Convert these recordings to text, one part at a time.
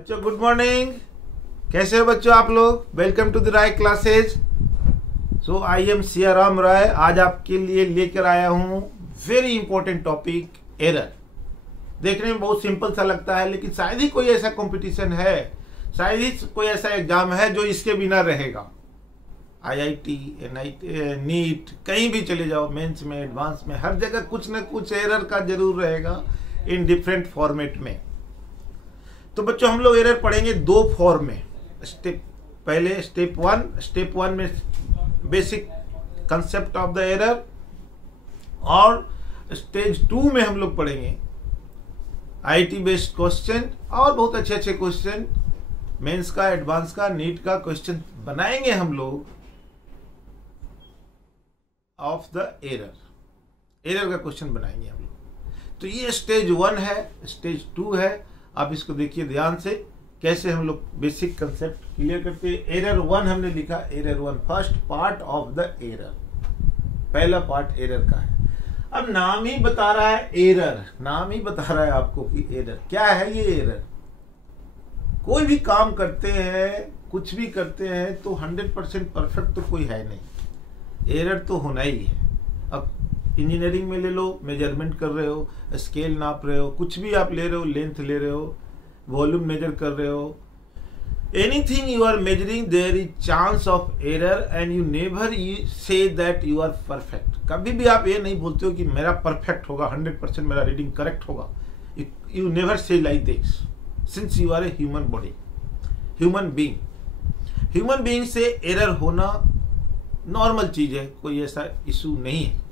बच्चों good morning. कैसे हो बच्चों आप लोग? Welcome to the Rai classes. So I am Siyaram Rai. आज आपके लिए लेकर आया हूं वेरी इंपॉर्टेंट टॉपिक एरर। देखने में बहुत सिंपल सा लगता है, लेकिन शायद ही कोई ऐसा कंपटीशन है, शायद ही कोई ऐसा एग्जाम है जो इसके बिना रहेगा। IIT, NIT, नीट, कहीं भी चले जाओ, मेंस में, एडवांस में, हर जगह कुछ न कुछ एरर का जरूर रहेगा इन डिफरेंट फॉर्मेट में। तो बच्चों हम लोग एरर पढ़ेंगे दो फॉर्म में। पहले स्टेप वन में basic concept of the error, और स्टेज 2 में हम लोग पढ़ेंगे IIT बेस्ड क्वेश्चन और बहुत अच्छे अच्छे क्वेश्चन, मेंस का, एडवांस का, नीट का क्वेश्चन बनाएंगे हम लोग ऑफ द एरर का क्वेश्चन बनाएंगे हम लोग। तो ये स्टेज 1 है, स्टेज 2 है। आप इसको देखिए ध्यान से, कैसे हम लोग बेसिक कंसेप्ट क्लियर करते हैं। एरर 1 हमने लिखा, error 1 first part of the error, पहला पार्ट एरर का है। अब नाम ही बता रहा है एरर, नाम ही बता रहा है आपको कि एरर क्या है। ये एरर, कोई भी काम करते हैं, कुछ भी करते हैं तो 100% परफेक्ट तो कोई है नहीं, एरर तो होना ही है। अब इंजीनियरिंग में ले लो, मेजरमेंट कर रहे हो, स्केल नाप रहे हो, कुछ भी आप ले रहे हो, लेंथ ले रहे हो, वॉल्यूम मेजर कर रहे हो, anything you are measuring, there is chance of error and you never say that you are perfect. कभी भी आप ये नहीं बोलते हो कि मेरा परफेक्ट होगा, 100% मेरा रीडिंग करेक्ट होगा। You never say like this, since you are a human body, human being से एरर होना नॉर्मल चीज है, कोई ऐसा इशू नहीं है।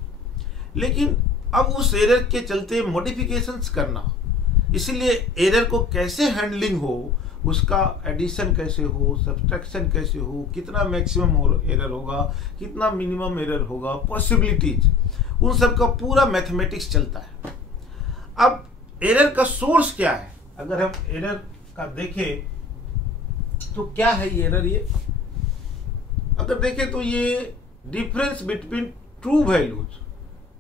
लेकिन अब उस एरर के चलते मॉडिफिकेशंस करना, इसीलिए एरर को कैसे हैंडलिंग हो, उसका एडिशन कैसे हो, सब्ट्रैक्शन कैसे हो, कितना मैक्सिमम एरर होगा, कितना मिनिमम एरर होगा, पॉसिबिलिटीज, उन सब का पूरा मैथमेटिक्स चलता है। अब एरर का सोर्स क्या है? अगर हम एरर का देखें तो क्या है ये एरर? ये अगर देखें तो ये difference between true values,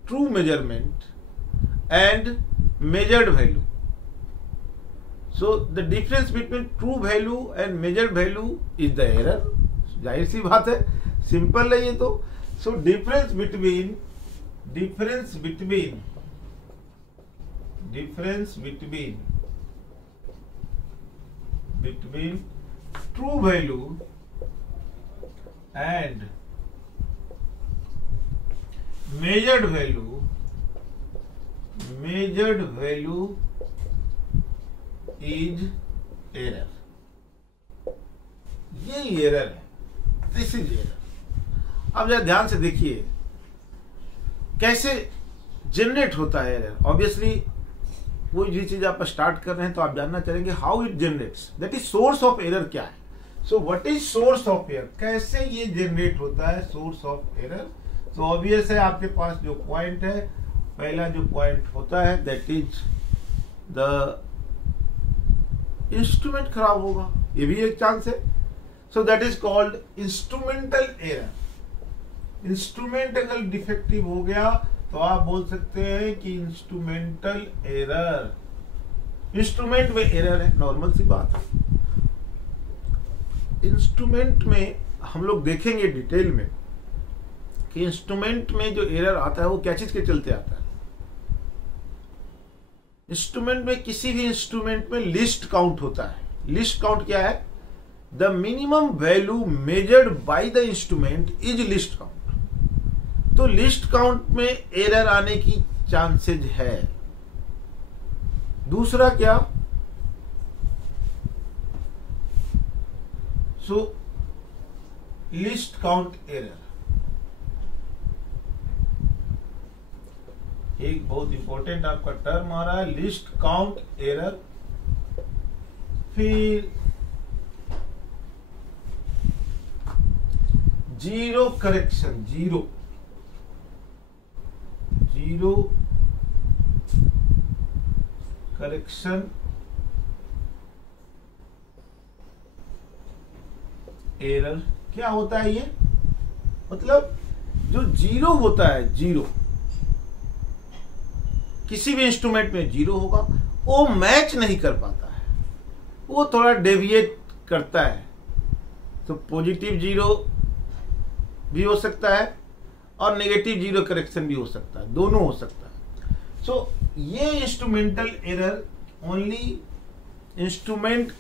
true measurement and measured value. So the difference between true value and measured value is the error। जाहिर सी बात है, सिंपल है ये तो। So difference between true value and measured value is error. यही error है, this is error. अब जरा ध्यान से देखिए कैसे जनरेट होता है एरर। ऑब्वियसली कोई भी चीज आप स्टार्ट कर रहे हैं तो आप जानना चाहेंगे how it generates, that is source of error क्या है। So what is source of error, कैसे ये जनरेट होता है सोर्स ऑफ एरर। तो ऑब्वियस है, आपके पास जो पॉइंट है, पहला जो पॉइंट होता है दैट इज द इंस्ट्रूमेंट खराब होगा, ये भी एक चांस है। So that is called instrumental error. Instrument अगर डिफेक्टिव हो गया तो आप बोल सकते हैं कि इंस्ट्रूमेंटल एरर, इंस्ट्रूमेंट में एरर है, नॉर्मल सी बात है। इंस्ट्रूमेंट में हम लोग देखेंगे डिटेल में कि इंस्ट्रूमेंट में जो एरर आता है वो क्या चीज के चलते आता है। इंस्ट्रूमेंट में, किसी भी इंस्ट्रूमेंट में लिस्ट काउंट होता है। लिस्ट काउंट क्या है? The minimum value measured by the instrument is list count. तो लिस्ट काउंट में एरर आने की चांसेज है। दूसरा क्या? सो लिस्ट काउंट एरर, एक बहुत इंपॉर्टेंट आपका टर्म आ रहा है, लिस्ट काउंट एरर। फिर zero correction, zero correction error. क्या होता है ये? मतलब जो जीरो होता है, जीरो किसी भी इंस्ट्रूमेंट में जीरो होगा, वो मैच नहीं कर पाता है। वो थोड़ा डेविएट करता है, तो पॉजिटिव 0 भी हो सकता है और नेगेटिव 0 करेक्शन भी हो सकता है, दोनों हो सकता है। सो ये इंस्ट्रूमेंटल एरर ओनली इंस्ट्रूमेंट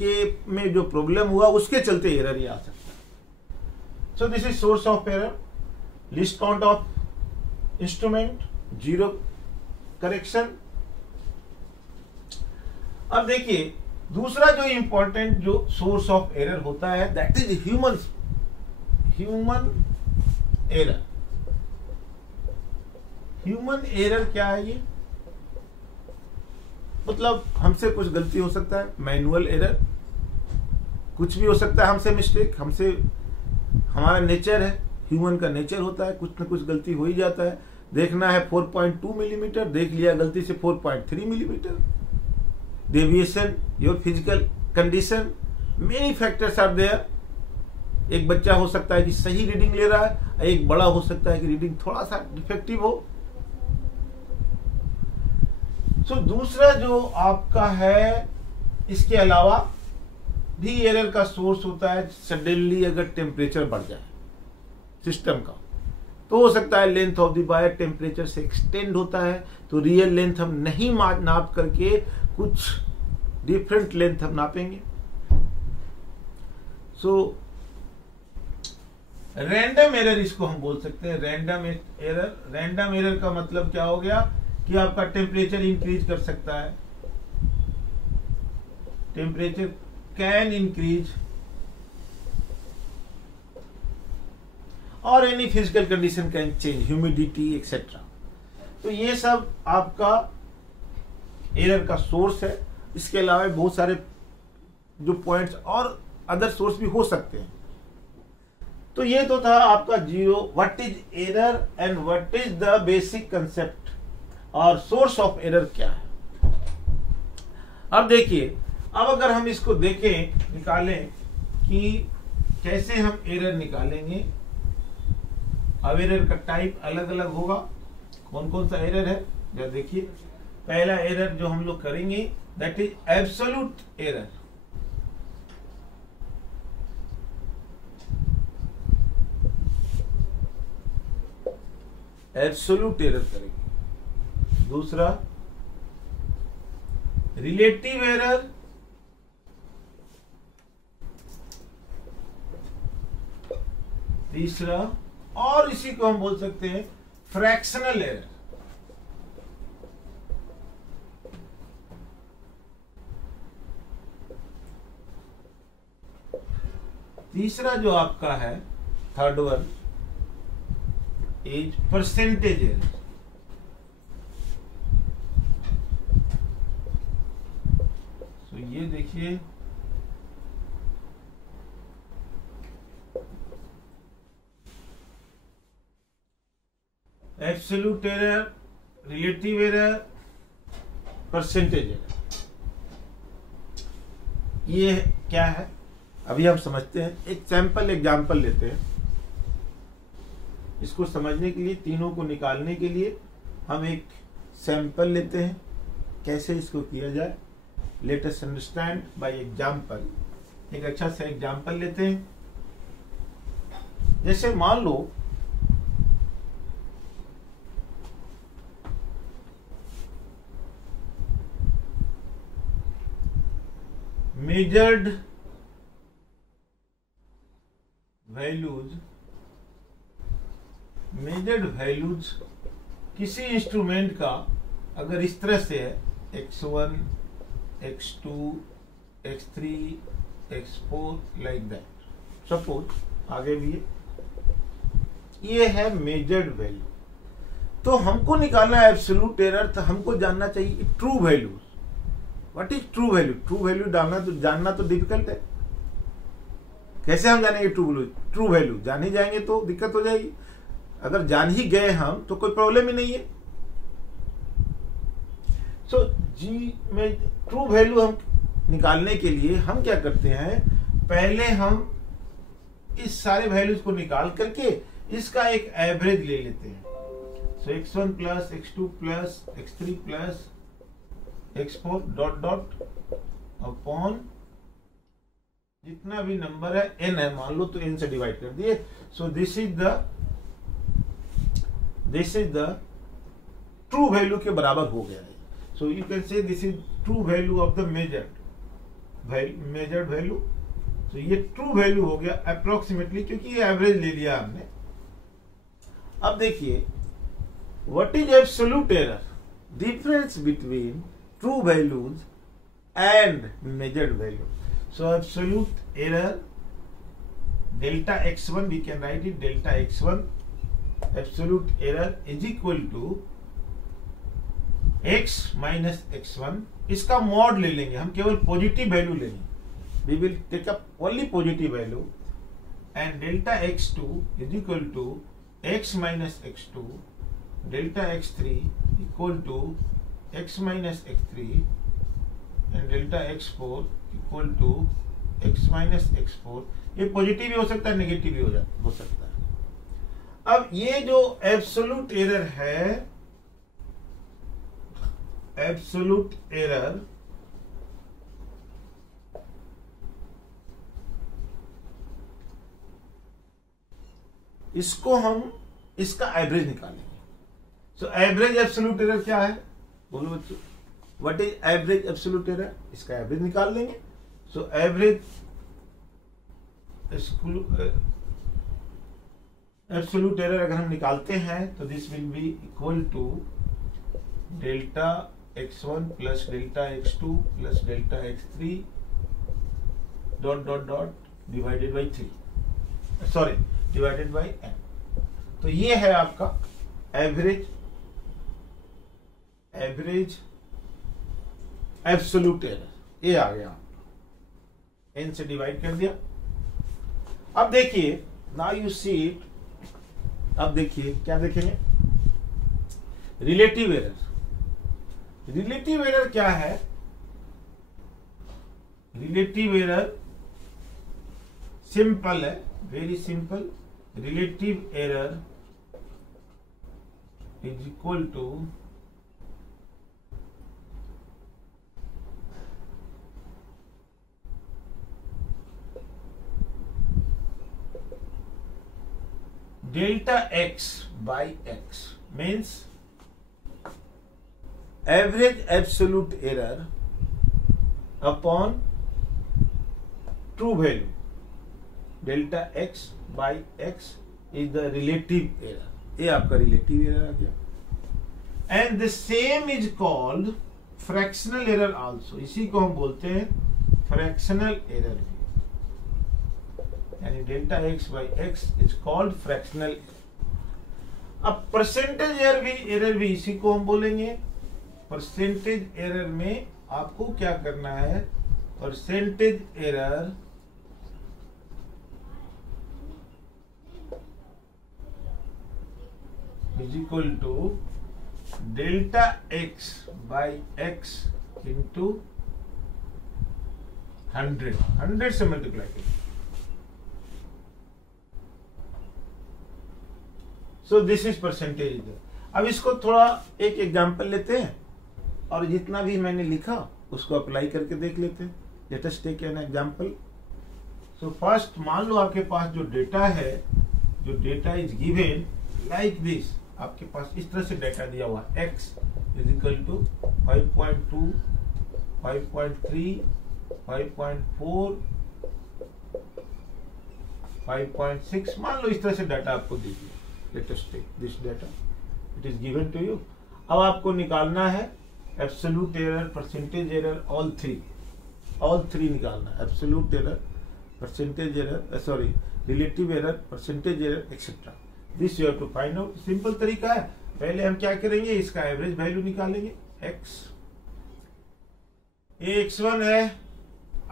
के में जो प्रॉब्लम हुआ उसके चलते एरर ये आ सकता है। सो this is source of error, least count of instrument, 0 correction. अब देखिए दूसरा जो इंपॉर्टेंट जो सोर्स ऑफ एरर होता है that is human error. Human error क्या है ये? मतलब हमसे कुछ गलती हो सकता है, मैनुअल एरर, कुछ भी हो सकता है हमसे मिस्टेक, हमसे, हमारा नेचर है, ह्यूमन का नेचर होता है, कुछ ना कुछ गलती हो ही जाता है। देखना है 4.2 मिलीमीटर, देख लिया गलती से 4.3 millimetre. Deviation, your physical condition, many factors are there. एक बच्चा हो सकता है कि सही रीडिंग ले रहा है, एक बड़ा हो सकता है कि रीडिंग थोड़ा सा डिफेक्टिव हो। सो दूसरा जो आपका है, इसके अलावा भी एरर का सोर्स होता है सडनली अगर टेम्परेचर बढ़ जाए सिस्टम का, तो हो सकता है length of the wire temperature से एक्सटेंड होता है, तो रियल लेंथ हम नहीं नाप करके कुछ डिफरेंट लेंथ हम नापेंगे। सो रैंडम एरर इसको हम बोल सकते हैं, रैंडम एरर। रैंडम एरर का मतलब क्या हो गया कि आपका टेम्परेचर इंक्रीज कर सकता है, टेम्परेचर कैन इंक्रीज, और any physical condition can change, humidity etcetera. तो ये सब आपका एरर का सोर्स है। इसके अलावा बहुत सारे जो पॉइंट्स और अदर सोर्स भी हो सकते हैं। तो ये तो था आपका 0, what is error and what is the basic concept और सोर्स ऑफ एरर क्या है। अब देखिए, अब अगर हम इसको देखें, निकालें कि कैसे हम एरर निकालेंगे। अब एरर का टाइप अलग अलग होगा। कौन कौन सा एरर है जरा देखिए। पहला एरर जो हम लोग करेंगे that is absolute error. Absolute error करेंगे। दूसरा रिलेटिव एरर, तीसरा, और इसी को हम बोल सकते हैं फ्रैक्शनल एरर। तीसरा जो आपका है third one is percentage error. तो ये देखिए, absolute error, relative error, percentage error, ये क्या है अभी हम समझते हैं। एक सैंपल एग्जांपल लेते हैं। इसको समझने के लिए, तीनों को निकालने के लिए हम एक सैंपल लेते हैं। कैसे इसको किया जाए, let us understand by example. एक अच्छा सा एग्जांपल लेते हैं। जैसे मान लो मेजर्ड वैल्यूज किसी इंस्ट्रूमेंट का अगर इस तरह से है x1, x2, x3, x4 like that, suppose आगे भी ये है मेजर्ड वैल्यू। तो हमको निकालना है एब्सोल्यूट एरर, तो हमको जानना चाहिए true values. What is true value? True value जानना तो डिफिकल्ट है। कैसे हम जानेंगे ट्रू वैल्यू? जान ही जाएंगे तो दिक्कत हो जाएगी। अगर जान ही गए हम तो कोई प्रॉब्लम ही नहीं है। सो जी में ट्रू वैल्यू हम निकालने के लिए हम क्या करते हैं, पहले हम इस सारे वैल्यूज को निकाल करके इसका एक एवरेज ले लेते हैं। सो x1 plus x2 plus x3 plus x4 dot dot upon जितना भी नंबर है n है, मान लो तो n से डिवाइड कर दिए। सो this is the true value के बराबर हो गया है। So you can say this is true value of the measured value. तो ये ट्रू वैल्यू हो गया अप्रोक्सीमेटली, क्योंकि ये एवरेज ले लिया हमने। अब देखिए what is absolute error, difference between true values and measured value. So absolute error delta x1, we can write it delta x1 absolute error is equal to x minus x1। इसका mod ले लेंगे हम, केवल positive value लेंगे, we will take up only positive value, and delta x2 is equal to x minus x2, delta x3 equal to x minus x3 and delta x4 equal to x minus x4। ये positive भी हो सकता है, negative भी हो सकता है। अब ये जो एब्सोल्यूट एरर है, एब्सोल्यूट एरर इसको हम इसका एवरेज निकालेंगे। सो एवरेज एब्सोल्यूट एरर क्या है, बोलो बच्चों, what is average absolute error? इसका एवरेज निकाल लेंगे। सो एवरेज एब्सोल्यूट एरर अगर हम निकालते हैं तो this will be equal to delta x1 plus delta x2 plus delta x3 dot dot dot divided by 3, sorry divided by n। तो ये है आपका एवरेज एब्सोल्यूट एरर, ये आ गया, n से डिवाइड कर दिया। अब देखिए नाउ यू सी इट, अब देखिए क्या देखेंगे, रिलेटिव एरर। रिलेटिव एरर क्या है? रिलेटिव एरर सिंपल है, very simple. Relative error is equal to delta x by x, means average absolute error upon true value। delta x by x is the relative error, ये आपका relative error आ गया। and the same is called fractional error also, इसी को हम बोलते हैं fractional error। यानी delta x by x is called fractional. अब परसेंटेज एरर भी इसी को हम बोलेंगे। परसेंटेज एरर में आपको क्या करना है, percentage error is equal to delta x by x into 100 से मल्टीप्लाई करें। So this is percentage. अब इसको थोड़ा एक एग्जांपल लेते हैं और जितना भी मैंने लिखा उसको अप्लाई करके देख लेते हैं। Let us take an example. So first मान लो आपके पास जो डेटा है, जो data is given like this, आपके पास इस तरह से डेटा दिया हुआ x इज इक्वल टू 5.2, 5.3, 5.4, 5.6, मान लो इस तरह से डाटा आपको दीजिए। Let us take this data, it is given to you। अब आपको निकालना है absolute error, percentage error, all three निकालना है। Absolute error, percentage error, sorry relative error, percentage error etcetera. This you have to find out. Simple तरीका है, पहले हम क्या करेंगे, इसका एवरेज वैल्यू निकालेंगे। x x1 है,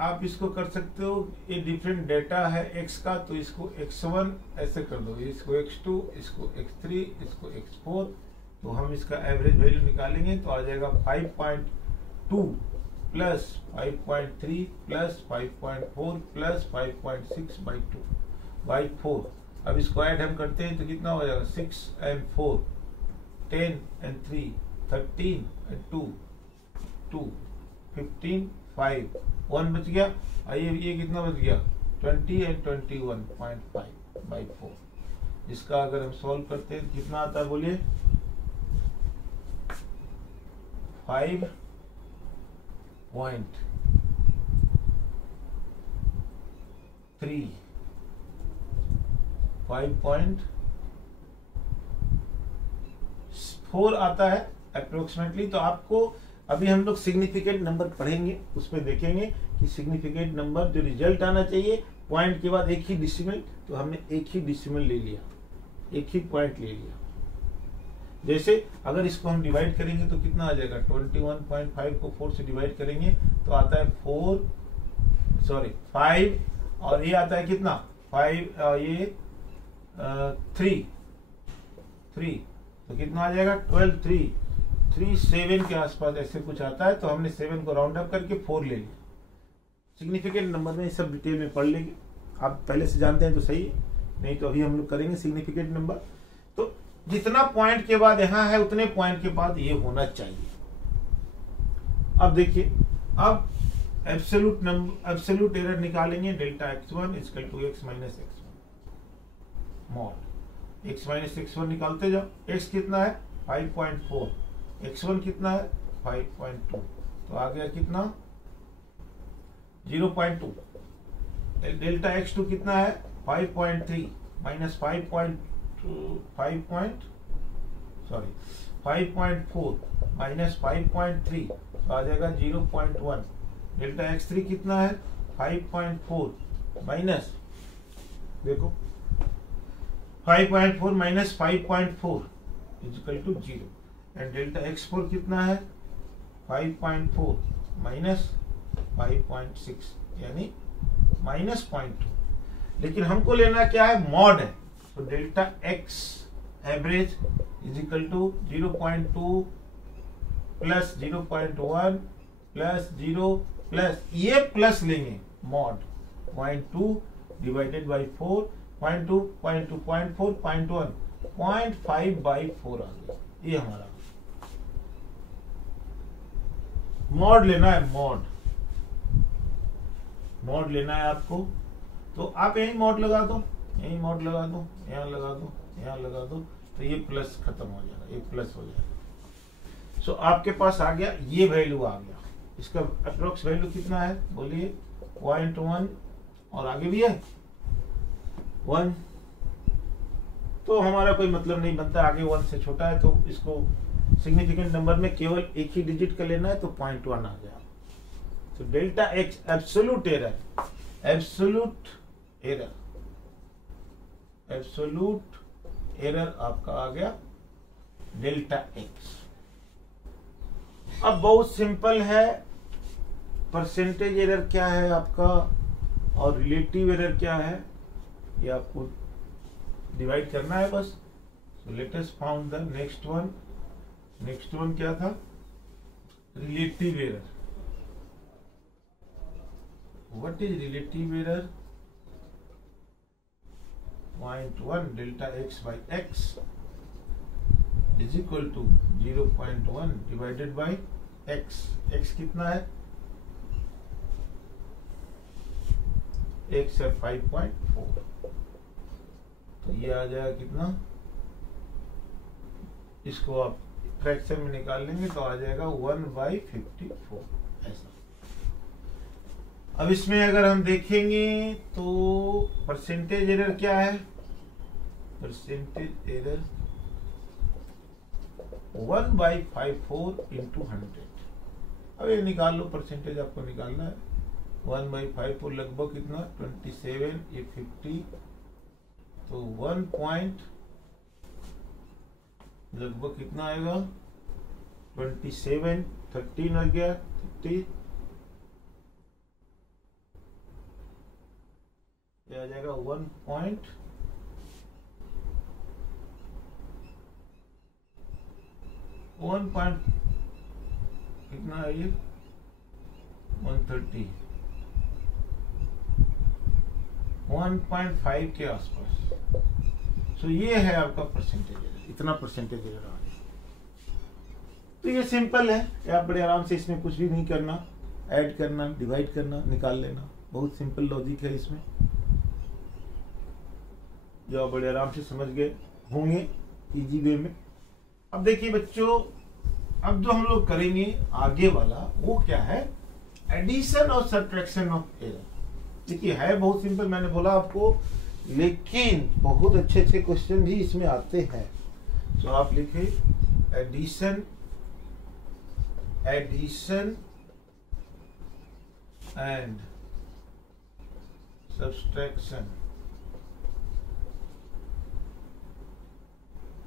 आप इसको कर सकते हो, ये डिफरेंट डेटा है x का, तो इसको x1 ऐसे कर दो, इसको x2, इसको x3, इसको x4। तो हम इसका एवरेज वैल्यू निकालेंगे तो आ जाएगा 5.2 प्लस 5.3 प्लस 5.4 प्लस 5.6 बाई 4। अब इसको ऐड हम करते हैं तो कितना हो जाएगा, 6 and 4, 10 and 3, 13 and 2, 15, 5, 1 बच गया। ये कितना बच गया 20 एंड 21.5/4, जिसका अगर हम सॉल्व करते हैं कितना आता है बोलिए 5.3 5.4 आता है अप्रोक्सीमेटली। तो आपको अभी हम लोग सिग्निफिकेंट नंबर पढ़ेंगे, उसमें देखेंगे कि सिग्निफिकेंट नंबर जो रिजल्ट आना चाहिए पॉइंट के बाद एक ही डिसिमल, तो हमने एक ही डिसिमल ले लिया, एक ही पॉइंट ले लिया। जैसे अगर इसको हम डिवाइड करेंगे तो कितना आ जाएगा 21.5 को 4 से डिवाइड करेंगे तो आता है 5 और ये आता है कितना 5 ये 3 तो कितना आ जाएगा 37 के आसपास ऐसे कुछ आता है। तो हमने 7 को राउंड अप करके 4 ले लिया। सिग्निफिकेंट नंबर में सब डिटेल में पढ़ लेंगे, आप पहले से जानते हैं तो सही है, नहीं तो अभी हम लोग करेंगे सिग्निफिकेंट नंबर। तो जितना पॉइंट के बाद यहाँ है उतने पॉइंट के बाद ये होना चाहिए। अब देखिए, अब एब्सोल्यूट एरर निकालेंगे। Delta x1 equal to x minus x1 mod x minus x1 निकालते जाओ। x कितना है 5.4, x1 कितना है 5.2, तो आ गया कितना 0.2। डेल्टा x2 कितना है 5.3 माइनस 5.4 माइनस 5.3, तो आ जाएगा 0.1। डेल्टा x3 कितना है 5.4 माइनस, देखो 5.4 minus 5.4 equal to 0। And delta x4 कितना है 5.4 माइनस 5.6 यानी माइनस 0.2। लेकिन हमको लेना क्या है मॉड है, तो delta x average is equal to 0.2 plus 0.1 plus 0 plus ये प्लस लेंगे मॉड 0.2 डिवाइडेड बाई 4, 0.2 0.2 0.4 0.1 0.5/4 आ गया। ये हमारा मॉड लेना है, मॉड लेना है आपको। तो आप यही मॉड लगा दो, यही मॉड लगा दो, यहाँ लगा दो, यहाँ लगा दो, तो ये प्लस खत्म हो जाएगा, ये प्लस हो जाएगा। सो आपके पास आ गया, ये वैल्यू आ गया। इसका अप्रोक्स वैल्यू कितना है बोलिए 0.1 और आगे भी है 1, तो हमारा कोई मतलब नहीं बनता, आगे 1 से छोटा है। तो इसको सिग्निफिकेंट नंबर में केवल एक ही डिजिट का लेना है, तो 0.1 आ गया। तो डेल्टा x एब्सोल्यूट एरर आपका आ गया डेल्टा x। अब बहुत सिंपल है, परसेंटेज एरर क्या है आपका और रिलेटिव एरर क्या है, ये आपको डिवाइड करना है बस। So let us found the next one क्या था relative error. What is relative error 0.1 delta x by x is equal to 0.1 divided by x कितना है x है 5.4, तो ये आ जाएगा कितना, इसको आप फ्रैक्शन में निकाल लेंगे तो आ जाएगा 1/54 ऐसा। अब इसमें अगर हम देखेंगे तो परसेंटेज एरर क्या है, परसेंटेज एरर 1/54 इंटू 100। अब ये निकाल लो, परसेंटेज आपको निकालना है। 1/54 लगभग कितना 27, ये 50, तो 1 पॉइंट लगभग कितना आएगा 27, 13 आ गया 30, ये आ जाएगा 1 पॉइंट कितना है ये 130, 1.5 के आसपास। सो ये है आपका परसेंटेज एरर, इतना परसेंटेज एरर आ गया। तो ये सिंपल है, आप बड़े आराम से, इसमें कुछ भी नहीं करना। ऐड करना, डिवाइड करना, निकाल लेना। बहुत सिंपल लॉजिक है इसमें, जो आप बड़े आराम से समझ गए होंगे इजी वे में। अब देखिए बच्चों, अब जो हम लोग करेंगे आगे वाला वो क्या है, एडिशन और सब्ट्रैक्शन ऑफ एरर। देखिए है बहुत सिंपल, मैंने बोला आपको, लेकिन बहुत अच्छे अच्छे क्वेश्चन भी इसमें आते हैं। तो आप लिखे addition and subtraction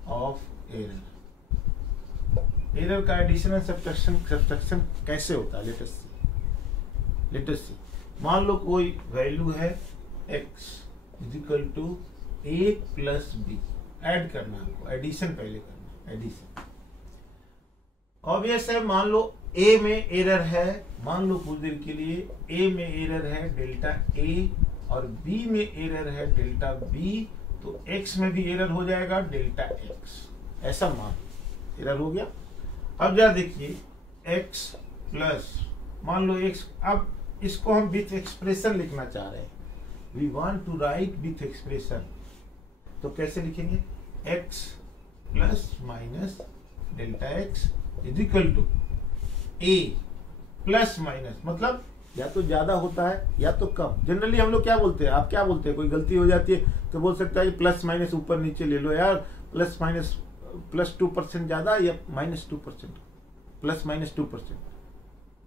of error. Error का एडिशन एंड सब्ट्रैक्शन कैसे होता है, लेट अस सी। मान लो कोई वैल्यू है x equal to a plus b, add करना है आपको, एडिशन पहले करना, एडिशन। ऑब्वियस है, मान लो a में एरर है, मान लो कुछ देर के लिए a में एरर है डेल्टा a और b में एरर है डेल्टा b, तो x में भी एरर हो जाएगा डेल्टा x, ऐसा मान एरर हो गया। अब जरा देखिए x प्लस, मान लो x, अब इसको हम विथ एक्सप्रेशन लिखना चाह रहे हैं, we want to write with expression, तो कैसे लिखेंगे, x plus minus delta x is equal to a plus minus, मतलब या तो ज्यादा होता है या तो कम। जनरली हम लोग क्या बोलते हैं, आप क्या बोलते हैं, कोई गलती हो जाती है तो बोल सकता है कि प्लस माइनस ऊपर नीचे ले लो यार, प्लस माइनस प्लस 2% ज्यादा या माइनस 2%, प्लस माइनस 2%,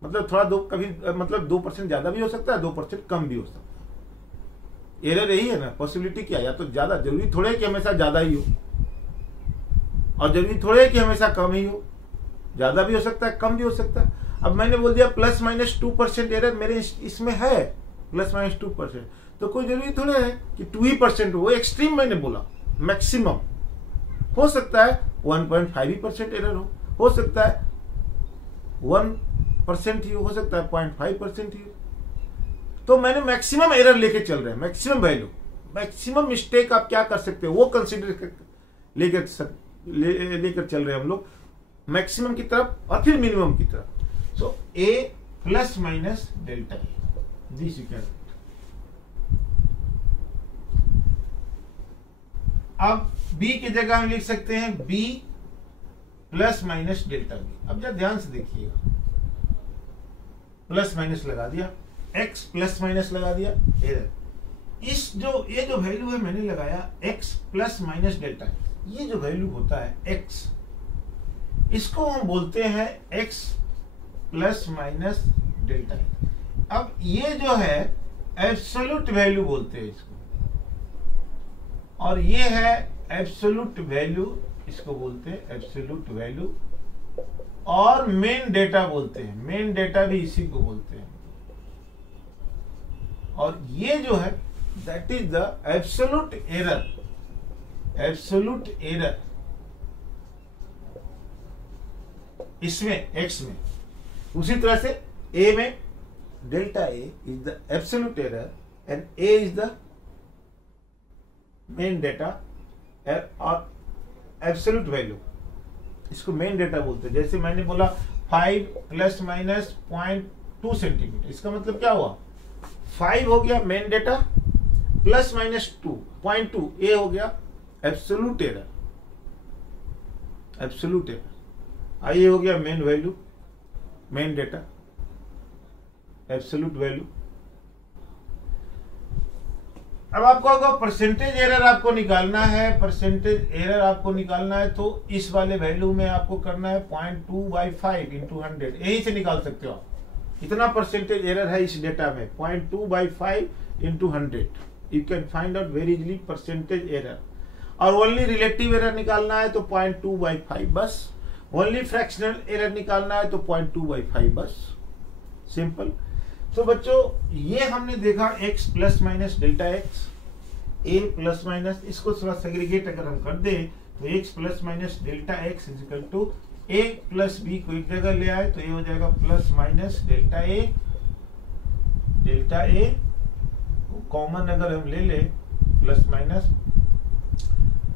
मतलब थोड़ा दो, कभी मतलब 2% ज्यादा भी हो सकता है, 2% कम भी हो सकता है। एरर यही है ना, पॉसिबिलिटी क्या, या तो ज्यादा, जरूरी थोड़े कि हमेशा ज्यादा ही हो और जरूरी थोड़े कि हमेशा कम ही हो, ज्यादा भी हो सकता है कम भी हो सकता है। अब मैंने बोल दिया प्लस माइनस 2% एरर मेरे इसमें है, प्लस माइनस 2%, तो कोई जरूरी थोड़े है कि 2% हो, एक्सट्रीम मैंने बोला, मैक्सिमम हो सकता है 1.5% एरर हो सकता है 1% ही हो सकता है 0.5% ही हो। तो मैंने मैक्सिमम एरर लेके चल रहे हैं, मैक्सिमम वैल्यू, मैक्सिमम मिस्टेक आप क्या कर सकते हो वो कंसिडर लेकर चल रहे हैं हम लोग, मैक्सिमम की तरफ और फिर मिनिमम की तरफ। सो a plus minus delta this you can. अब b की जगह हम लिख सकते हैं b plus minus delta b। अब जरा ध्यान से देखिएगा, प्लस माइनस लगा दिया, x प्लस माइनस लगा दिया, एरर, इस जो ये जो वैल्यू है मैंने लगाया x प्लस माइनस डेल्टा, ये जो वैल्यू होता है x, इसको हम बोलते हैं x प्लस माइनस डेल्टा। अब ये जो है एब्सोल्यूट वैल्यू बोलते हैं इसको, और ये है एब्सोल्यूट वैल्यू, इसको बोलते हैं एब्सोल्यूट वैल्यू, और मेन डेटा बोलते हैं, मेन डेटा भी इसी को बोलते हैं। और ये जो है that is the absolute error, absolute error इसमें x में। उसी तरह से a में delta a is the absolute error and a is the main data और एब्सोल्यूट वैल्यू, इसको मेन डेटा बोलते हैं। जैसे मैंने बोला 5 प्लस माइनस 0.2 सेंटीमीटर, इसका मतलब क्या हुआ, 5 हो गया मेन डेटा, प्लस माइनस 2.2 ए हो गया एब्सोल्यूट एरर, एब्सोल्यूट एरर। ये हो गया main value, main data, absolute value. अब आपको अगर परसेंटेज एरर आपको निकालना है, परसेंटेज एरर आपको निकालना है तो इस वाले वैल्यू में आपको करना है 0.2/5 इंटू 100, यही से निकाल सकते हो आप। इतना परसेंटेज एरर है इस डेटा में, 0.2/5 into 100, you can find out very easily percentage error. और ओनली रिलेटिव एरर निकालना है तो 0.2/5 बस, ओनली फ्रैक्शनल एरर निकालना है तो 0.2/5 बस, सिंपल। तो बच्चों ये हमने देखा x plus minus delta x, a plus minus, इसको थोड़ा सेग्रीगेट अगर हम कर दें तो x plus minus delta x is equal to a plus b को एक जगह ले आए तो ये हो जाएगा plus minus delta a, delta a common अगर हम ले ले plus minus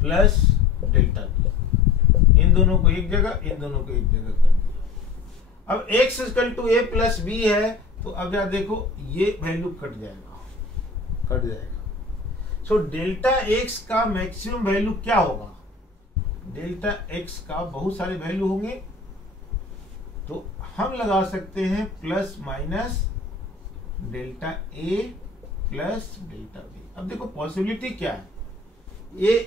plus delta b, इन दोनों को एक जगह, इन दोनों को एक जगह कर दिया। अब x equal to a plus b है तो अब यार देखो ये वैल्यू कट जाएगा। सो डेल्टा एक्स का मैक्सिमम वैल्यू क्या होगा? डेल्टा एक्स का बहुत सारे वैल्यू होंगे, तो हम लगा सकते हैं plus minus delta a plus delta b. अब देखो पॉसिबिलिटी क्या है, ये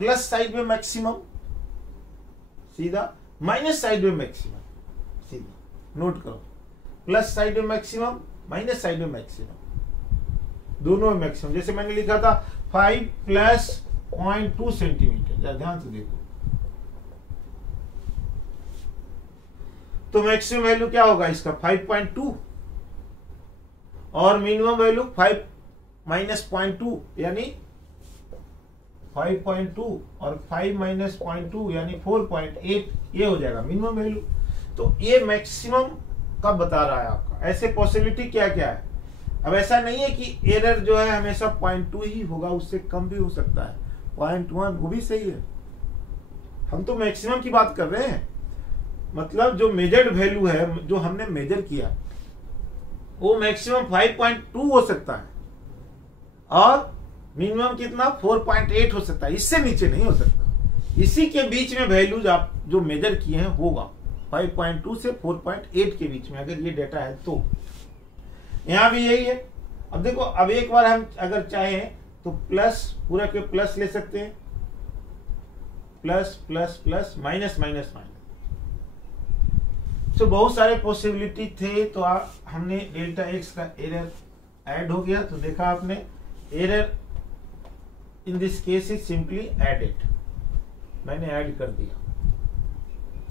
प्लस साइड में मैक्सिमम सीधा, माइनस साइड में मैक्सिमम सीधा। नोट करो, प्लस साइड में मैक्सिमम, माइनस साइड में मैक्सिमम, दोनों में मैक्सिमम। जैसे मैंने लिखा था 5 प्लस 0.2 सेंटीमीटर, ध्यान से देखो, तो मैक्सिमम वैल्यू क्या होगा इसका 5.2 और मिनिमम वैल्यू 5 माइनस 0.2 यानी 5.2 और 5 माइनस 0.2 यानी 4.8, ये हो जाएगा मिनिमम वैल्यू। तो ये मैक्सिमम का बता रहा है आपका। ऐसे पॉसिबिलिटी क्या क्या है? अब ऐसा नहीं है कि एरर जो है हमेशा 0.2 ही होगा, उससे कम भी हो सकता है, 0.1 वो भी सही है। हम तो मैक्सिमम की बात कर रहे हैं, मतलब जो मेजर्ड वैल्यू है, जो हमने मेजर किया, वो मैक्सिमम 5.2 हो सकता है और मिनिमम कितना 4.8 हो सकता है, इससे नीचे नहीं हो सकता। इसी के बीच में वैल्यूज आप जो मेजर किए हैं होगा 5.2 से 4.8 के बीच में, अगर ये डेटा है तो। यहां भी यही है। अब देखो, अब एक बार हम अगर चाहें तो प्लस, पूरा के प्लस ले सकते हैं, plus plus plus minus minus minus. तो बहुत सारे पॉसिबिलिटी थे, तो हमने डेल्टा एक्स का एरर ऐड हो गया। तो देखा आपने, error in this case is simply added, मैंने ऐड कर दिया,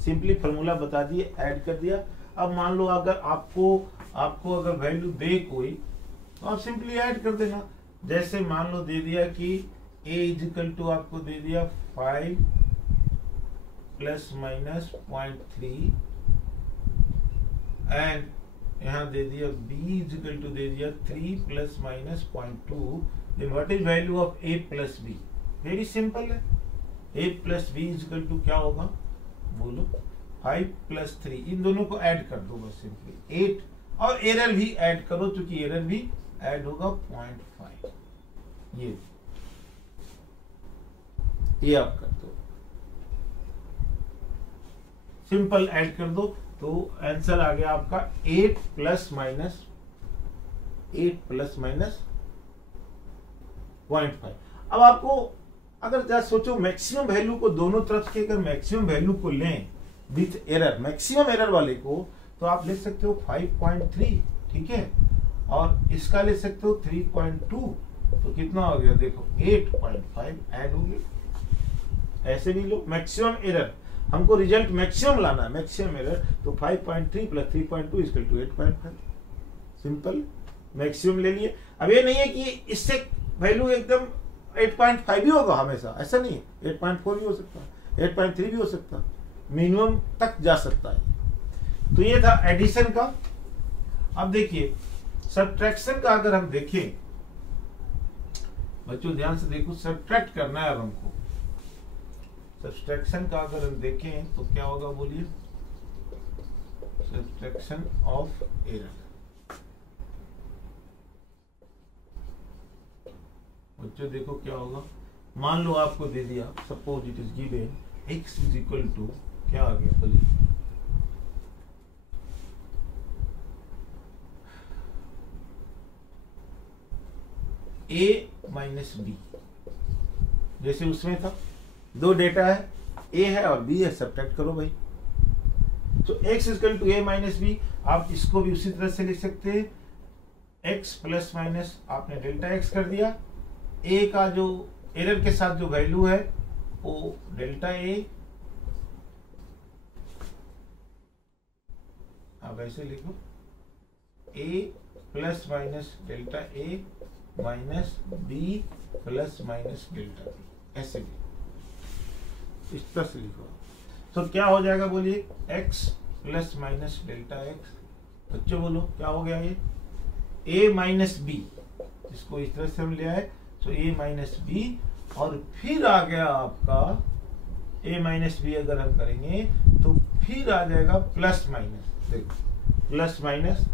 सिंपली फॉर्मूला बता दिए, ऐड कर दिया। अब मान लो अगर आपको अगर वैल्यू दे कोई, तो आप सिंपली ऐड कर देना। जैसे मान लो दे दिया कि a इजिकल टू आपको दे दिया 5 प्लस माइनस 0.3 एंड यहां दे दिया b इजिकल टू दे दिया 3 plus minus 0.2, then what is value of a plus b? Very simple है, a plus b equal to क्या होगा बोलो, 5 प्लस 3, इन दोनों को ऐड कर दो बस सिंपली 8, और एरर भी ऐड करो, क्योंकि एरर भी ऐड होगा 0.5, ये आप कर दो, सिंपल ऐड कर दो, तो आंसर आ गया आपका 8 प्लस माइनस 0.5। अब आपको अगर जरा सोचो, मैक्सिमम वैल्यू को दोनों तरफ के अगर मैक्सिमम वैल्यू को लें विथ एरर, मैक्सिमम एरर वाले को, तो आप लिख सकते हो 5.3, ठीक है, और इसका ले सकते हो 3.2, तो कितना हो गया देखो 8.5 ऐड हो गया। ऐसे भी लो, मैक्सिमम एरर, हमको रिजल्ट मैक्सिमम लाना है, मैक्सिमम एरर, तो 5.3 plus 3.2 equal to 8.5, simple maximum ले लिए। अब ये नहीं है कि इससे वैल्यू एकदम 8.5 भी होगा हमेशा, ऐसा नहीं है, 8.4 भी हो सकता है, 8.3 भी हो सकता है, मिनिमम तक जा सकता है। तो ये था एडिशन का। अब देखिए सब्ट्रैक्शन का, अगर हम देखें बच्चों ध्यान से देखो, सब्ट्रैक्ट करना है अब हमको। सब्ट्रैक्शन का अगर हम देखें तो क्या होगा बोलिए, सब्ट्रैक्शन ऑफ एरर। बच्चों देखो क्या होगा, मान लो आपको दे दिया, suppose it is given x is equal to क्या आ गया बोलिए, a माइनस बी, जैसे उसमें था, दो डेटा है, a है और b है, सब्ट्रैक्ट करो भाई। तो x equal to a minus b, आप इसको भी उसी तरह से लिख सकते हैं, x प्लस माइनस आपने डेल्टा x कर दिया, a का जो एरर के साथ जो वैल्यू है वो डेल्टा a, आप ऐसे लिखो a plus minus delta a minus b plus minus delta b, ऐसे भी इस तरह से लिखो। तो क्या हो जाएगा बोलिए, x plus minus delta x, बच्चों बोलो क्या हो गया ये, a माइनस b, इसको इस तरह से हम ले आए, तो a माइनस बी, और फिर आ गया आपका a माइनस बी, अगर हम करेंगे तो फिर आ जाएगा प्लस माइनस, देखो प्लस माइनस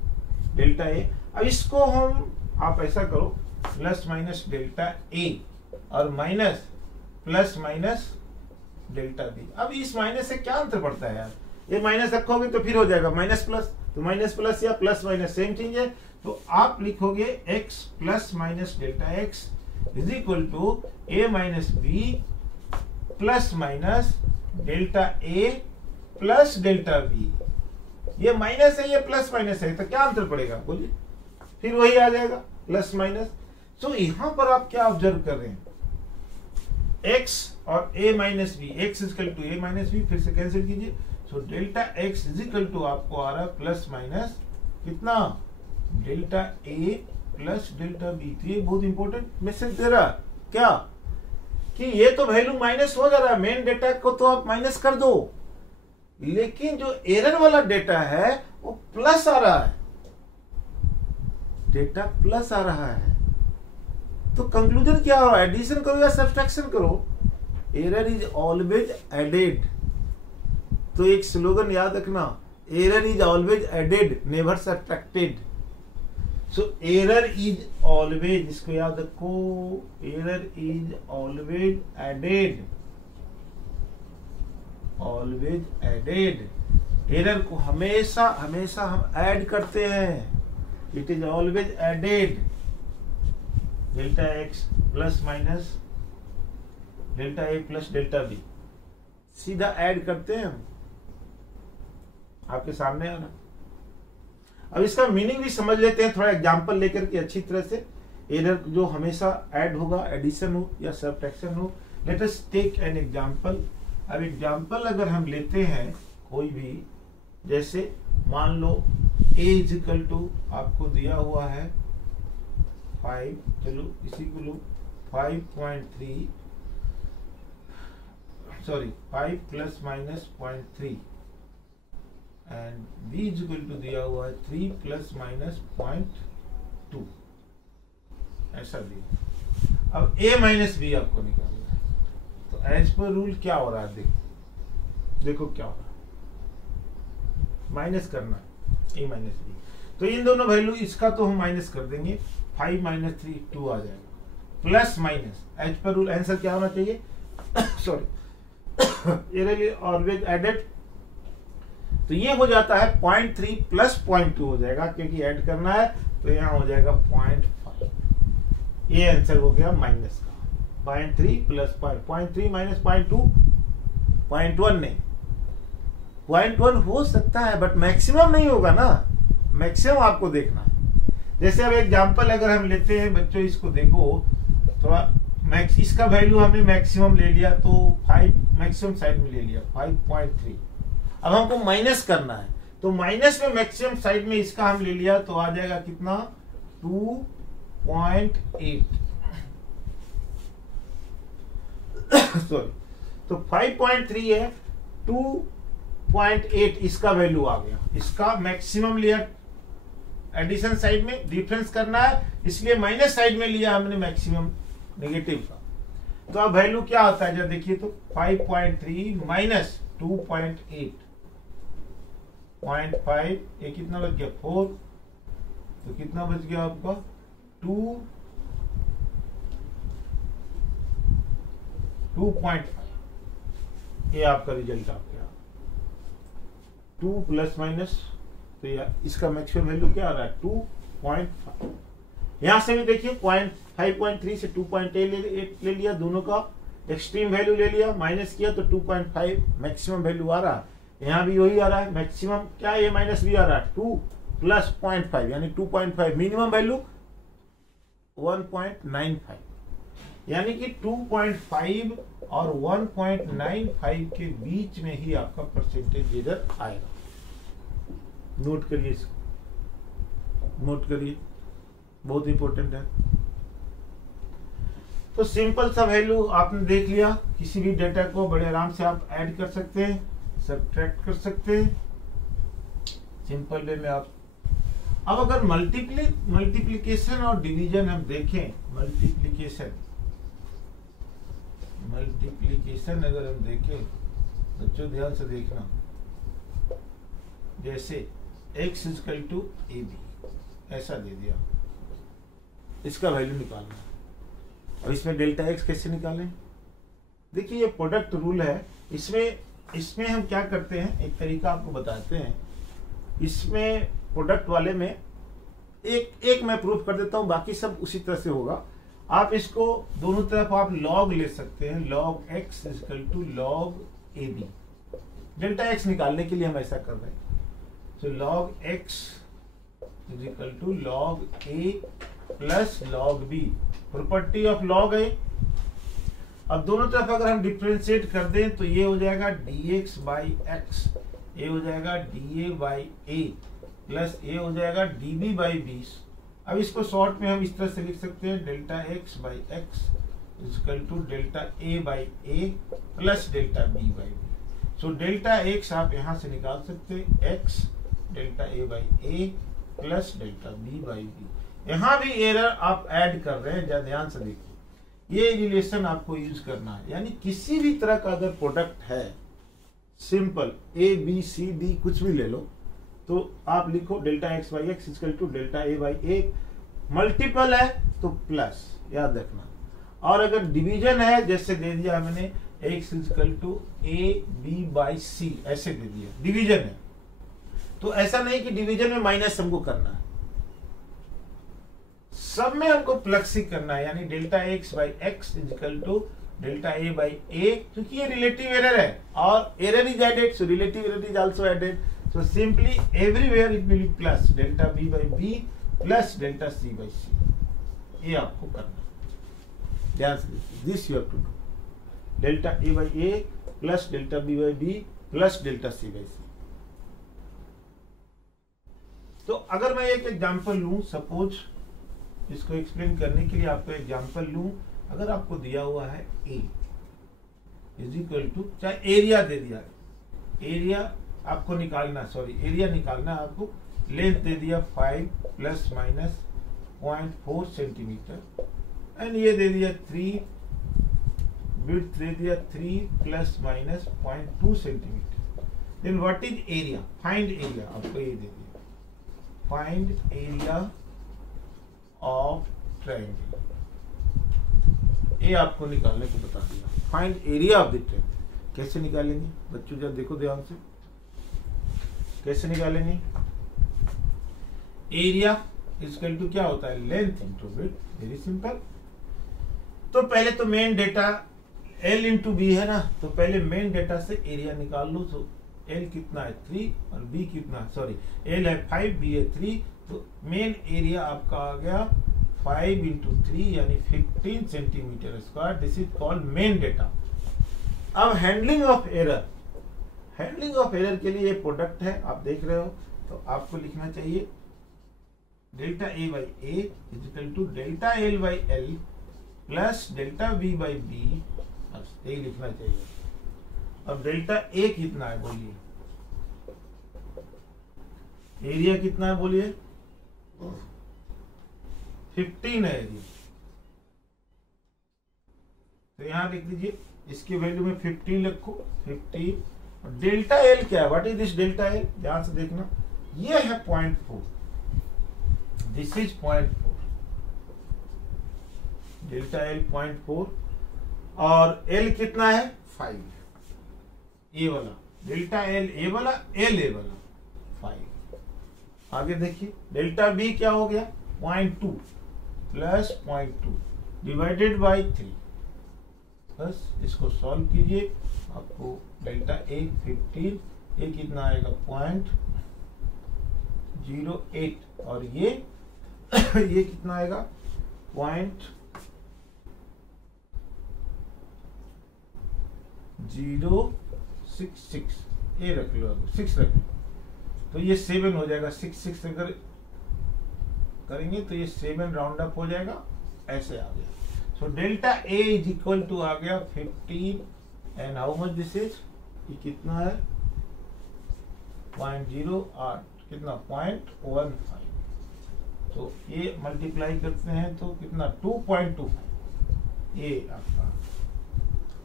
डेल्टा ए। अब इसको हम आप ऐसा करो प्लस माइनस डेल्टा ए और minus plus minus delta b. अब इस माइनस से क्या अंतर पड़ता है यार, ये माइनस रखोगे तो फिर हो जाएगा माइनस प्लस, तो माइनस प्लस या प्लस माइनस सेम चीज है। तो आप लिखोगे x plus minus delta x is equal to a minus b plus minus delta a plus delta b. ये माइनस है, ये प्लस माइनस है, तो क्या अंतर पड़ेगा बोलिए, फिर वही आ जाएगा प्लस माइनस। तो यहां पर आप क्या ऑब्जर्व कर रहे हैं, x और a minus b, x is equal to a minus b, फिर से कैंसिल कीजिए। So delta x is equal to आपको आ रहा है प्लस माइनस कितना, delta a plus delta b. तो ये बहुत इंपॉर्टेंट मैसेज दे रहा क्या, कि ये तो वैल्यू माइनस हो जा रहा है, मेन डेटा को तो आप माइनस कर दो, लेकिन जो एरर वाला डेटा है वो प्लस आ रहा है, डेटा प्लस आ रहा है। तो कंक्लूजन क्या हो, एडिशन करो या सब्सट्रैक्शन करो, एरर इज ऑलवेज एडेड। तो एक स्लोगन याद रखना, error is always added never subtracted. So error is always, इसको याद रखो, error is always added, always added. Error को हमेशा हमेशा हम ऐड करते हैं, it is always added. Delta x plus minus delta a plus delta b, सीधा ऐड करते हैं हम, आपके सामने है ना। अब इसका मीनिंग भी समझ लेते हैं थोड़ा एग्जांपल लेकर के अच्छी तरह से। एरर जो हमेशा ऐड होगा, एडिशन हो या सब्ट्रैक्शन हो। Let us take an example. अब एग्जांपल अगर हम लेते हैं कोई भी, जैसे मान लो a इज इक्वल टू आपको दिया हुआ है 5, चलो इसी को लो 5.3 sorry 5 plus minus 0.3 and b is equal to दिया हुआ है 3 प्लस माइनस 0.2, ऐसा दिया। अब a माइनस बी आपको निकालना है, तो एज पर रूल क्या हो रहा है, देखो क्या हो रहा है, माइनस करना है a माइनस बी। तो इन दोनों वैल्यू, इसका तो हम माइनस कर देंगे, 5 माइनस 3 2 आ जाएगा, plus minus as per rule answer क्या होना चाहिए सॉरी एरर ऑलवेज एडेड। तो ये हो जाता है 0.3 प्लस 0.2 हो जाएगा, क्योंकि ऐड करना है, तो यहाँ हो जाएगा 0.5। ये आंसर हो गया माइनस का, 0.3 प्लस 0.3 माइनस 0.2, 0.1 नहीं, 0.1 हो सकता है बट मैक्सिमम नहीं होगा ना, मैक्सिमम आपको देखना है। जैसे अब एग्जांपल अगर हम लेते हैं बच्चों, इसको देखो थोड़ा, मैक्स इसका वैल्यू हमने मैक्सिमम ले लिया, तो 5 मैक्सिमम साइड में ले लिया 5.3। अब हमको माइनस करना है, तो माइनस में मैक्सिमम साइड में इसका हम ले लिया, तो आ जाएगा कितना 2.8 सॉरी, तो 5.3 है, 2.8 इसका वैल्यू आ गया, इसका मैक्सिमम लिया एडिशन साइड में, डिफरेंस करना है इसलिए माइनस साइड में लिया हमने मैक्सिमम नेगेटिव का। तो अब वैल्यू क्या आता है जब देखिए, तो 5.3 माइनस 2.8, 0.5 ये कितना बच गया 4, तो कितना बच गया आपका 2.5। ये आपका रिजल्ट आ गया 2 प्लस माइनस, तो इसका मैक्सिमम वैल्यू क्या आ रहा है 2.5। यहां से भी देखिए 5.3 से 2.8 ले लिया, दोनों का एक्सट्रीम वैल्यू ले लिया, माइनस किया तो 2.5 मैक्सिमम वैल्यू आ रहा है। यहाँ भी वही आ रहा है, मैक्सिमम क्या है, माइनस भी आ रहा है 2 प्लस 0.5 यानी 2.5, मिनिमम वैल्यू 1.95, यानी कि 2.5 और 1.95 के बीच में ही आपका परसेंटेज एरर आएगा। नोट करिए इसको, नोट करिए, बहुत इंपॉर्टेंट है। तो सिंपल सा वैल्यू आपने देख लिया, किसी भी डेटा को बड़े आराम से आप ऐड कर सकते हैं, सब्ट्रैक्ट कर सकते हैं, सिंपल वे में आप। अब अगर मल्टीप्लिकेशन और डिवीजन हम देखें, मल्टीप्लिकेशन अगर हम देखें, बच्चों ध्यान से देखना, जैसे x इक्वल टू AB, ऐसा दे दिया, इसका वैल्यू निकालना है। और इसमें डेल्टा एक्स कैसे निकालें? देखिए ये प्रोडक्ट रूल है। इसमें हम क्या करते हैं, एक तरीका आपको बताते हैं। इसमें प्रोडक्ट वाले में एक मैं प्रूफ कर देता हूं, बाकी सब उसी तरह से होगा। आप इसको दोनों तरफ आप लॉग ले सकते हैं, log x equal to log a b. Delta x निकालने के लिए हम ऐसा कर रहे हैं। तो log x is equal to log a plus log b, property of log a. अब दोनों तरफ अगर हम डिफ्रेंशिएट कर दें तो ये हो जाएगा dx बाई एक्स, ये हो जाएगा dA बाई ए प्लस ये हो जाएगा dB बाई 20। अब इसको शॉर्ट में हम इस तरह से लिख सकते हैं, delta x by x equal to delta a by a plus delta b by b. So delta x आप यहां से निकाल सकते हैं, x delta a by a plus delta b by b. यहां भी एरर आप ऐड कर रहे हैं, ध्यान से देखिए। ये रिलेशन आपको यूज करना है, यानी किसी भी तरह का अगर प्रोडक्ट है, simple a b c d कुछ भी ले लो, तो आप लिखो delta x by x equal to delta a by a. Multiple है तो प्लस, याद रखना। और अगर डिवीजन है, जैसे दे दिया मैंने x equal to a b by c, ऐसे दे दिया, डिवीजन है। तो ऐसा नहीं कि डिवीजन में माइनस हमको करना है, सब में हमको प्लस ही करना है, यानी delta x by x equal to delta a by a. क्योंकि ये रिलेटिव एरर है और error is added, so relative error is also added. So simply everywhere it will be plus delta b by b plus delta c by c। ये आपको करना है, ध्यान से देखिए। This you have to do, डेल्टा a by a plus delta b by b plus delta c by c। तो अगर मैं एक एग्जांपल लूं, सपोज इसको एक्सप्लेन करने के लिए आपको एग्जांपल लूं। अगर आपको दिया हुआ है a इज इक्वल टू, चाहे एरिया दे दिया, एरिया आपको निकालना, सॉरी एरिया निकालना आपको, लेंथ दे दिया 5 प्लस माइनस 0.4 सेंटीमीटर, एंड ये दे दिया 3, विड्थ दे दिया 3 plus minus 0.2 centimetre. Then what is area? Find area, आपको ये दे दिया, फाइंड एरिया ऑफ ट्रायंगल। ये आपको निकालने को बता दिया, find area of the triangle. कैसे निकालेंगे बच्चों, जब देखो ध्यान से, कैसे निकालेंगे? एरिया इक्वल टू क्या होता है, length into width, very simple. तो पहले तो main data L into b है ना, तो पहले मेन डेटा से एरिया निकाल लो। तो L कितना है 3 और B कितना, सॉरी L है 5 B है 3, तो मेन एरिया आपका आ गया 5 इंटू 3 यानी 15 centimetre square. This is called mean data. अब handling of error, handling of error के लिए ये प्रोडक्ट है, आप देख रहे हो, तो आपको लिखना चाहिए delta a by a is equal to delta l by l plus delta b by b, ये लिखना चाहिए। अब डेल्टा ए कितना है बोलिए, एरिया कितना है बोलिए, 15 है एरिया, तो यहां लिख दीजिए, इसकी वैल्यू में 15 रखो, 15। डेल्टा एल क्या है, what is this delta L, ध्यान से देखना, ये है 0.4, दिस इज 0.4, डेल्टा एल 0.4, और एल कितना है 5, ए वाला डेल्टा एल, ए वाला एल, ए वाला 5। आगे देखिए डेल्टा बी क्या हो गया 0.2 प्लस 0.2 डिवाइडेड बाई 3, बस इसको सॉल्व कीजिए, आपको डेल्टा ए 15, ये कितना आएगा 0.08, और ये ये कितना आएगा 0.066, ये रख लो, 6 रख लो, तो ये 7 हो जाएगा। 6 अगर करेंगे तो ये 7 राउंड अप हो जाएगा, ऐसे आ गया। So delta a is equal to आ गया 15, and how much this is, ये कितना है 0.08, कितना 0.15, तो ये मल्टीप्लाई करते हैं तो कितना 2.25, ये आपका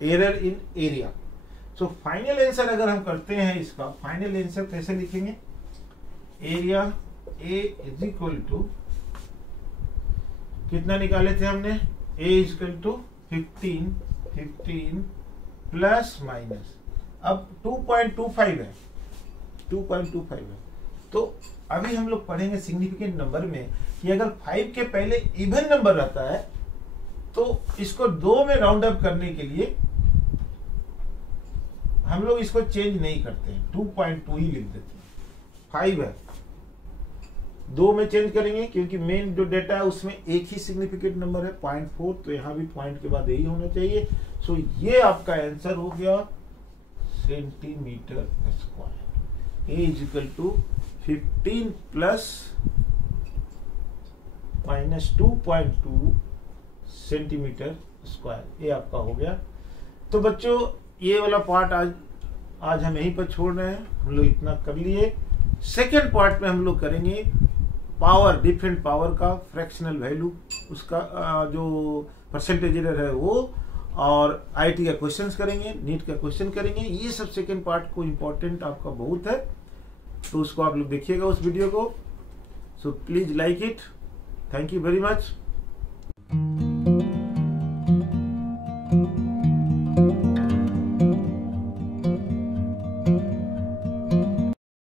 error in area. So final answer अगर हम करते हैं इसका, फाइनल आंसर कैसे लिखेंगे, area a is equal to कितना निकाले थे हमने, a is equal to 15 plus minus, अब 2.25 है, 2.25 है। तो अभी हम लोग पढ़ेंगे सिग्निफिकेंट नंबर में कि अगर 5 के पहले इवन नंबर रहता है तो इसको 2 में राउंड अप करने के लिए हम लोग इसको चेंज नहीं करते हैं, 2.2 ही लिख देते हैं। 5 है, 2 में चेंज करेंगे क्योंकि मेन जो डेटा है उसमें एक ही सिग्निफिकेंट नंबर है 0.4, तो यहां भी पॉइंट के बाद यही होना चाहिए। सो ये आपका आंसर हो गया centimetre square. A is equal to 15 plus minus 2.2 centimetre square, ये आपका हो गया। तो बच्चों ये वाला पार्ट आज हम यहीं पर छोड़ रहे हैं, हम लोग इतना कर लिए। सेकेंड पार्ट में हम लोग करेंगे पावर, डिफरेंट पावर का फ्रैक्शनल वैल्यू, उसका जो परसेंटेज एरर है वो, और आईटी का क्वेश्चंस करेंगे, नीट का क्वेश्चन करेंगे। ये सब सेकेंड पार्ट को इम्पोर्टेंट आपका बहुत है, तो उसको आप लोग देखिएगा उस वीडियो को। So please like it. Thank you very much.